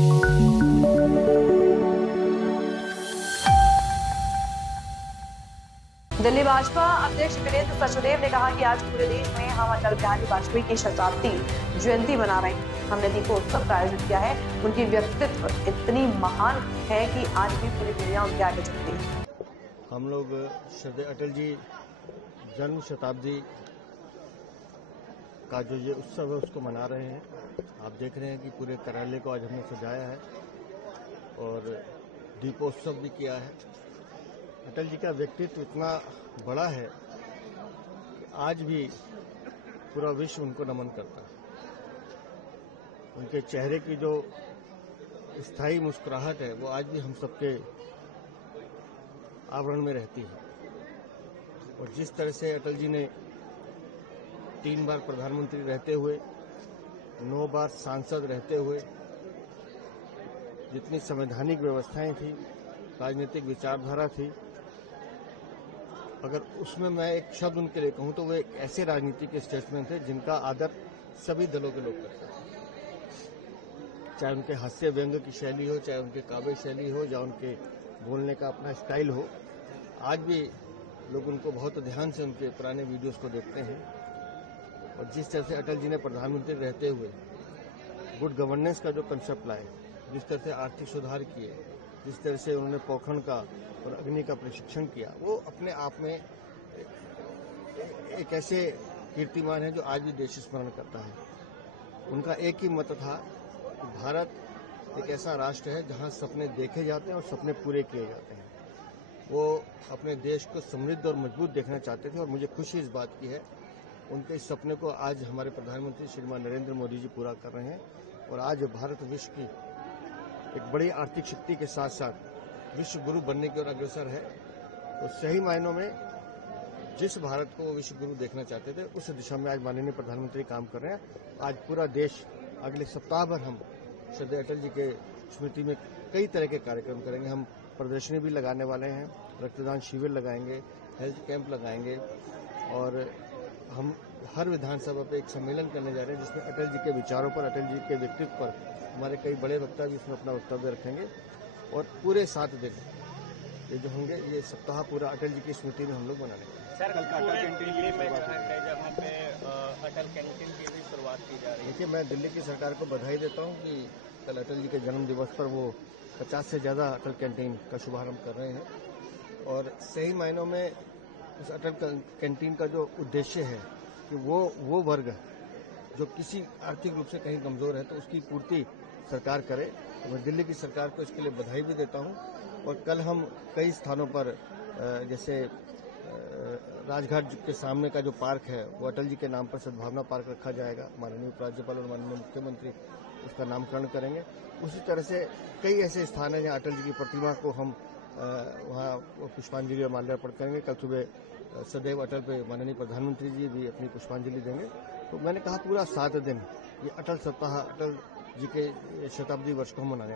दिल्ली भाजपा अध्यक्ष वीरेंद्र सचदेव ने कहा कि आज पूरे देश में हम अटल बिहारी वाजपेयी की शताब्दी जयंती मना रहे हैं। हमने दीपोत्सव का आयोजन किया है। उनकी व्यक्तित्व इतनी महान है कि आज भी पूरी दुनिया उनके आगे झुकती है। हम लोग श्रद्धेय अटल जी जन्म शताब्दी का जो ये उत्सव है उसको मना रहे हैं। आप देख रहे हैं कि पूरे कार्यालय को आज हमने सजाया है और दीपोत्सव भी किया है। अटल जी का व्यक्तित्व इतना बड़ा है कि आज भी पूरा विश्व उनको नमन करता है। उनके चेहरे की जो स्थायी मुस्कुराहट है वो आज भी हम सबके आवरण में रहती है। और जिस तरह से अटल जी ने 3 बार प्रधानमंत्री रहते हुए, 9 बार सांसद रहते हुए, जितनी संवैधानिक व्यवस्थाएं थी, राजनीतिक विचारधारा थी, अगर उसमें मैं एक शब्द उनके लिए कहूं तो वो एक ऐसे राजनीतिक स्टेट्समैन थे जिनका आदर सभी दलों के लोग करते हैं। चाहे उनके हास्य व्यंग की शैली हो, चाहे उनके काव्य शैली हो, या उनके बोलने का अपना स्टाइल हो, आज भी लोग उनको बहुत ध्यान से उनके पुराने वीडियोस को देखते हैं। और जिस तरह से अटल जी ने प्रधानमंत्री रहते हुए गुड गवर्नेंस का जो कंसेप्ट लाए, जिस तरह से आर्थिक सुधार किए, जिस तरह से उन्होंने पोखरण का और अग्नि का प्रशिक्षण किया, वो अपने आप में एक ऐसे कीर्तिमान है जो आज भी देश स्मरण करता है। उनका एक ही मत था कि भारत एक ऐसा राष्ट्र है जहां सपने देखे जाते हैं और सपने पूरे किए जाते हैं। वो अपने देश को समृद्ध और मजबूत देखना चाहते थे और मुझे खुशी इस बात की है उनके इस सपने को आज हमारे प्रधानमंत्री श्रीमान नरेंद्र मोदी जी पूरा कर रहे हैं। और आज भारत विश्व की एक बड़ी आर्थिक शक्ति के साथ साथ विश्व गुरु बनने की ओर अग्रसर है। तो सही मायनों में जिस भारत को वो विश्व गुरु देखना चाहते थे उस दिशा में आज माननीय प्रधानमंत्री काम कर रहे हैं। आज पूरा देश अगले सप्ताह भर हम श्रद्धेय अटल जी के स्मृति में कई तरह के कार्यक्रम करेंगे। हम प्रदर्शनी भी लगाने वाले हैं, रक्तदान शिविर लगाएंगे, हेल्थ कैंप लगाएंगे और हम हर विधानसभा पे एक सम्मेलन करने जा रहे हैं जिसमें अटल जी के विचारों पर, अटल जी के व्यक्तित्व पर हमारे कई बड़े वक्ता भी इसमें अपना वक्तव्य रखेंगे। और पूरे 7 दिन ये जो होंगे, ये सप्ताह पूरा अटल जी की स्मृति में हम लोग मनाएंगे। सर, कल अटल कैंटीन की शुरुआत है, जहाँ पे अटल कैंटीन की भी शुरुआत की जा रही है। देखिए, मैं दिल्ली की सरकार को बधाई देता हूँ कि कल अटल जी के जन्म दिवस पर वो 50 से ज़्यादा अटल कैंटीन का शुभारंभ कर रहे हैं। और सही मायनों में इस अटल कैंटीन का जो उद्देश्य है कि वो वर्ग जो किसी आर्थिक रूप से कहीं कमजोर है तो उसकी पूर्ति सरकार करे। तो मैं दिल्ली की सरकार को इसके लिए बधाई भी देता हूं। और कल हम कई स्थानों पर जैसे राजघाट के सामने का जो पार्क है वो अटल जी के नाम पर सद्भावना पार्क रखा जाएगा। माननीय उपराज्यपाल और माननीय मुख्यमंत्री उसका नामकरण करेंगे। उसी तरह से कई ऐसे स्थान हैं जहाँ अटल जी की प्रतिमा को हम वहाँ पुष्पांजलि और माल्यार्पण करेंगे। कल सुबह सदैव अटल पे माननीय प्रधानमंत्री जी भी अपनी पुष्पांजलि देंगे। तो मैंने कहा पूरा 7 दिन ये अटल सप्ताह, अटल जी के शताब्दी वर्ष को हम मनाने